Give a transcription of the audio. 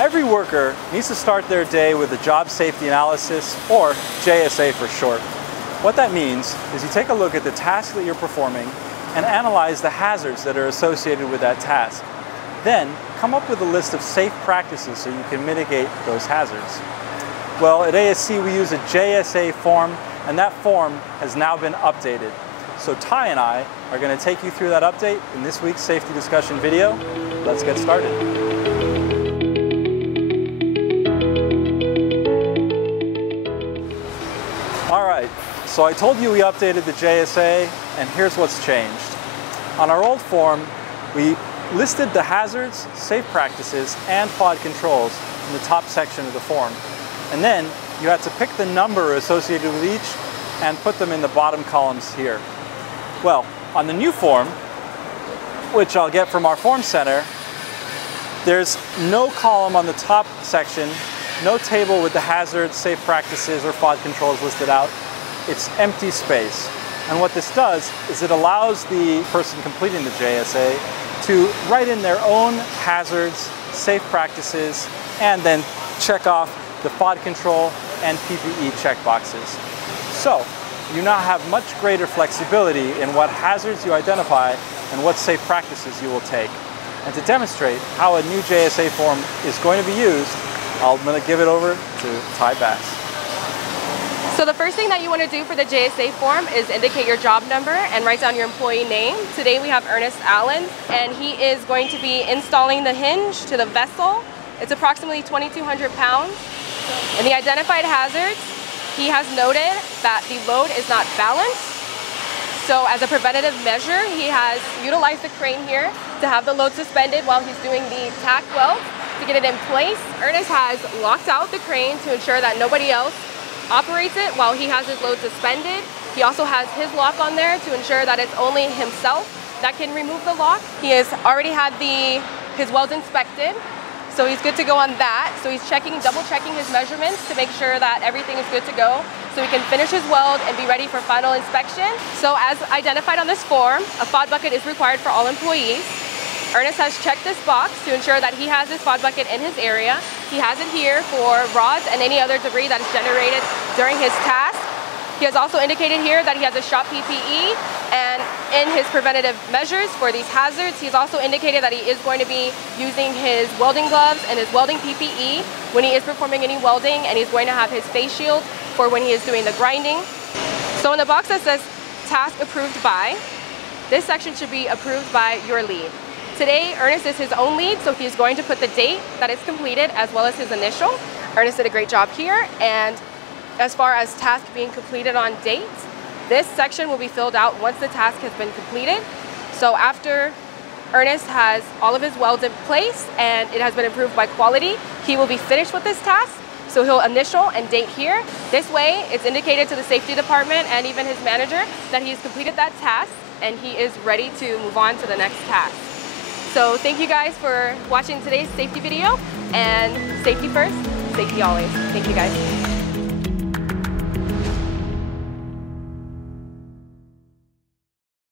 Every worker needs to start their day with a job safety analysis, or JSA for short. What that means is you take a look at the task that you're performing and analyze the hazards that are associated with that task. Then come up with a list of safe practices so you can mitigate those hazards. Well, at ASC we use a JSA form, and that form has now been updated. So Tai and I are going to take you through that update in this week's safety discussion video. Let's get started. Alright, so I told you we updated the JSA, and here's what's changed. On our old form, we listed the hazards, safe practices, and FOD controls in the top section of the form. And then you had to pick the number associated with each and put them in the bottom columns here. Well, on the new form, which I'll get from our form center, there's no column on the top section, no table with the hazards, safe practices, or FOD controls listed out. It's empty space. And what this does is it allows the person completing the JSA to write in their own hazards, safe practices, and then check off the FOD control and PPE checkboxes. So you now have much greater flexibility in what hazards you identify and what safe practices you will take. And to demonstrate how a new JSA form is going to be used, I'm going to give it over to Tai Bass. So the first thing that you want to do for the JSA form is indicate your job number and write down your employee name. Today we have Ernest Allen, and he is going to be installing the hinge to the vessel. It's approximately 2,200 pounds. In the identified hazards, he has noted that the load is not balanced. So as a preventative measure, he has utilized the crane here to have the load suspended while he's doing the tack weld. To get it in place, Ernest has locked out the crane to ensure that nobody else operates it while he has his load suspended. He also has his lock on there to ensure that it's only himself that can remove the lock. He has already had his welds inspected, so he's good to go on that. So he's double checking his measurements to make sure that everything is good to go so he can finish his weld and be ready for final inspection. So as identified on this form, a FOD bucket is required for all employees. Ernest has checked this box to ensure that he has his FOD bucket in his area. He has it here for rods and any other debris that is generated during his task. He has also indicated here that he has a shop PPE, and in his preventative measures for these hazards, he's also indicated that he is going to be using his welding gloves and his welding PPE when he is performing any welding, and he's going to have his face shield for when he is doing the grinding. So in the box that says task approved by, this section should be approved by your lead. Today, Ernest is his own lead, so he's going to put the date that it's completed as well as his initial. Ernest did a great job here, and as far as task being completed on date, this section will be filled out once the task has been completed. So after Ernest has all of his welds in place and it has been approved by quality, he will be finished with this task. So he'll initial and date here. This way, it's indicated to the safety department and even his manager that he's completed that task and he is ready to move on to the next task. So thank you guys for watching today's safety video, and safety first, safety always. Thank you guys.